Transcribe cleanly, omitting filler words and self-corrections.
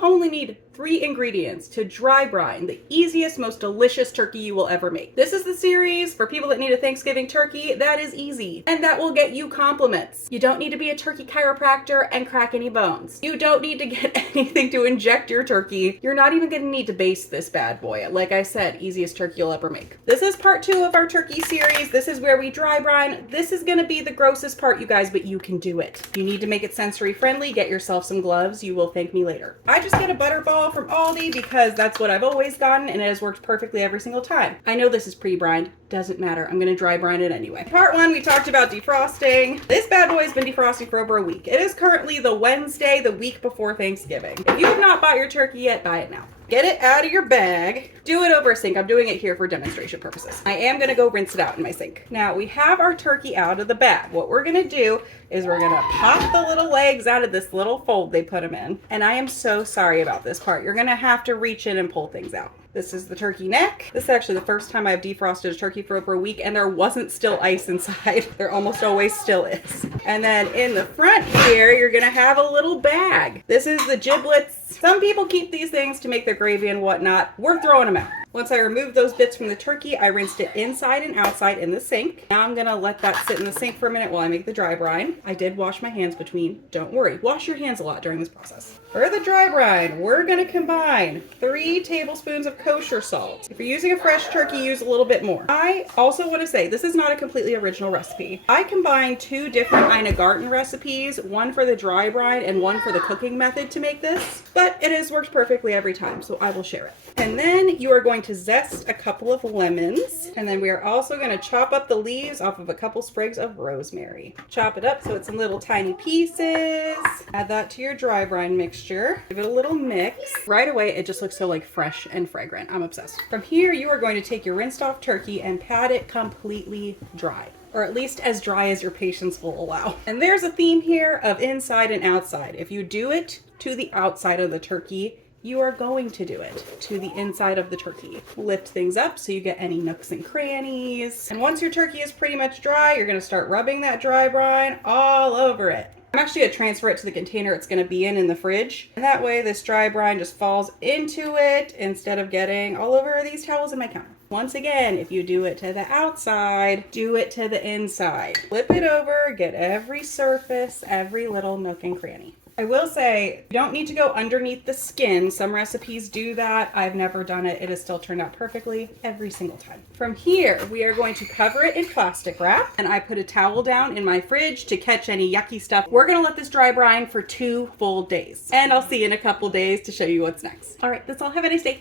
You only need 3 ingredients to dry brine the easiest, most delicious turkey you will ever make. This is the series for people that need a Thanksgiving turkey that is easy and that will get you compliments. You don't need to be a turkey chiropractor and crack any bones. You don't need to get anything to inject your turkey. You're not even going to need to baste this bad boy. Like I said, easiest turkey you'll ever make. This is part 2 of our turkey series. This is where we dry brine. This is going to be the grossest part, you guys, but you can do it. You need to make it sensory friendly. Get yourself some gloves. You will thank me later. I just get a butter ball from Aldi because that's what I've always gotten and it has worked perfectly every single time. I know this is pre-brined. Doesn't matter. I'm going to dry brine it anyway. Part 1, we talked about defrosting. This bad boy has been defrosting for over a week. It is currently the Wednesday, the week before Thanksgiving. If you have not bought your turkey yet, buy it now. Get it out of your bag. Do it over a sink. I'm doing it here for demonstration purposes. I am gonna go rinse it out in my sink. Now we have our turkey out of the bag. What we're gonna do is we're gonna pop the little legs out of this little fold they put them in. And I am so sorry about this part. You're gonna have to reach in and pull things out. This is the turkey neck. This is actually the first time I've defrosted a turkey for over a week and there wasn't still ice inside. There almost always still is. And then in the front here, you're gonna have a little bag. This is the giblets. Some people keep these things to make their gravy and whatnot. We're throwing them out. Once I removed those bits from the turkey, I rinsed it inside and outside in the sink. Now I'm gonna let that sit in the sink for a minute while I make the dry brine. I did wash my hands between. Don't worry, wash your hands a lot during this process. For the dry brine, we're gonna combine 3 tablespoons of kosher salt. If you're using a fresh turkey, use a little bit more. I also want to say, this is not a completely original recipe. I combined 2 different Ina Garten recipes, one for the dry brine and one for the cooking method to make this, but it has worked perfectly every time, so I will share it. And then you are going to zest a couple of lemons, and then we are also going to chop up the leaves off of a couple sprigs of rosemary. Chop it up so it's in little tiny pieces. Add that to your dry brine mixture. Give it a little mix. Right away, it just looks so like fresh and fragrant. I'm obsessed. From here, you are going to take your rinsed off turkey and pat it completely dry, or at least as dry as your patience will allow. And there's a theme here of inside and outside. If you do it to the outside of the turkey, you are going to do it to the inside of the turkey. Lift things up so you get any nooks and crannies. And once your turkey is pretty much dry, you're gonna start rubbing that dry brine all over it. I'm actually gonna transfer it to the container it's gonna be in the fridge. And that way this dry brine just falls into it instead of getting all over these towels in my counter. Once again, if you do it to the outside, do it to the inside. Flip it over, get every surface, every little nook and cranny. I will say, you don't need to go underneath the skin. Some recipes do that. I've never done it. It has still turned out perfectly every single time. From here, we are going to cover it in plastic wrap, and I put a towel down in my fridge to catch any yucky stuff. We're gonna let this dry brine for 2 full days, and I'll see you in a couple days to show you what's next. All right, that's all. Have a nice day.